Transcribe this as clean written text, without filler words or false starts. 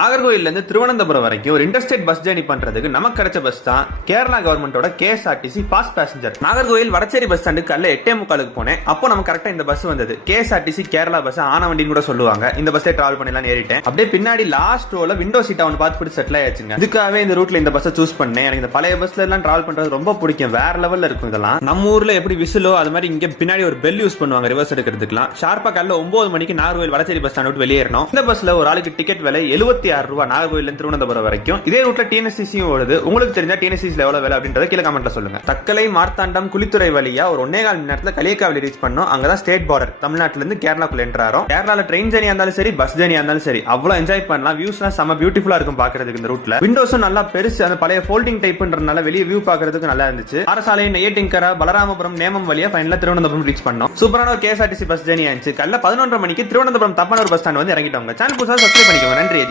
நாகர்கோயில்ல இருந்து திருவனந்தபுரம் வரைக்கும் ஒரு இன்டர்ஸ்டேட் பஸ் ஜர்னி பண்றதுக்கு நமக்கு கிடைச்ச பஸ் தான் கேரளா கவர்மெண்டோட KSRTC fast passenger. Nagercoil Vadasery bus ஸ்டாண்டுக்கு காலைல 8:45 போனேன். அப்போ நமக்கு கரெக்டா இந்த பஸ் வந்தது. KSRTC கேரளா பஸ் ஆனவண்டின்னு கூட சொல்லுவாங்க. இந்த பஸ்ல டிராவல் பண்ணலாம் ஏறிட்டேன். அப்படியே பின்னாடி லாஸ்ட் ரோல விண்டோ சீட் அவன் பார்த்து பிடிச்சி செட்டில் ஆயாச்சுங்க. இதுக்காகவே இந்த ரூட்ல இந்த பஸ்ஸை சூஸ் பண்ணேன். எனக்கு இந்த பழைய பஸ்ல எல்லாம் டிராவல் பண்றது ரொம்ப பிடிக்கும். வேற லெவல்ல இருக்கும் இதெல்லாம். நம்ம ஊர்ல எப்படி விசிலோ அது மாதிரி இங்க பின்னாடி ஒரு பெல் யூஸ் பண்ணுவாங்க ரிவர்ஸ் எடுக்கிறதுக்குலாம். ஷார்ப்பா காலைல 9 மணிக்கு நாகர்கோயில் வடச்சேரி பஸ் ஸ்டாண்ட் விட்டு வெளியேறணும். இந்த பஸ்ல ஒரு ஆளுக்கு டிக்கெட் விலை 76 ரூபாய். நாகர்கோயில் திருவனந்தபுரம் வரைக்கும் இதே ரூட்ல TNSTC ஓடுது. உங்களுக்கு தெரிஞ்சா TNSTC எவ்வளவு வேலை அப்படின்றத கீழே கமெண்ட்ல சொல்லுங்க. தக்கலை மார்த்தாண்டம் குளித்துறை வழியா ஒரு 1.25 மணி நேரத்துல களியக்காவிலி ரீச் பண்ணோம். அங்கதான் ஸ்டேட் பார்டர் தமிழ்நாட்டுல இருந்து கேரளாக்குள்ள என்டர் ஆறோம். கேரளால ட்ரெயின் ஜர்னியா இருந்தாலும் சரி பஸ் ஜர்னியா இருந்தாலும் சரி அவ்வளவு என்ஜாய் பண்ணலாம். வியூஸ்லாம் செம்ம பியூட்டிஃபுல்லா இருக்கும் பாக்குறதுக்கு. இந்த ரூட்ல விண்டோஸும் நல்லா பெருசு, அந்த பழைய ஃபோல்டிங் டைப்ன்றனால வெளியே வியூ பாக்குறதுக்கு நல்லா இருந்துச்சு. அரசாலை நெய்யட்டிங்கரா பலராமபுரம் நேமம் வழியா ஃபைனலா திருவனந்தபுரம் ரீச் பண்ணோம். சூப்பரான ஒரு KSRTC பஸ் ஜர்னி ஆச்சு. காலைல 11:30 மணிக்கு திருவனந்தபுரம் தப்பானூர் பஸ் ஸ்டாண்ட் வந்து இறங்கிட்டோங்க. சேனல் புதுசா சப்ஸ்கிரைப் பண்ணிக்கோங்க. நன்றி.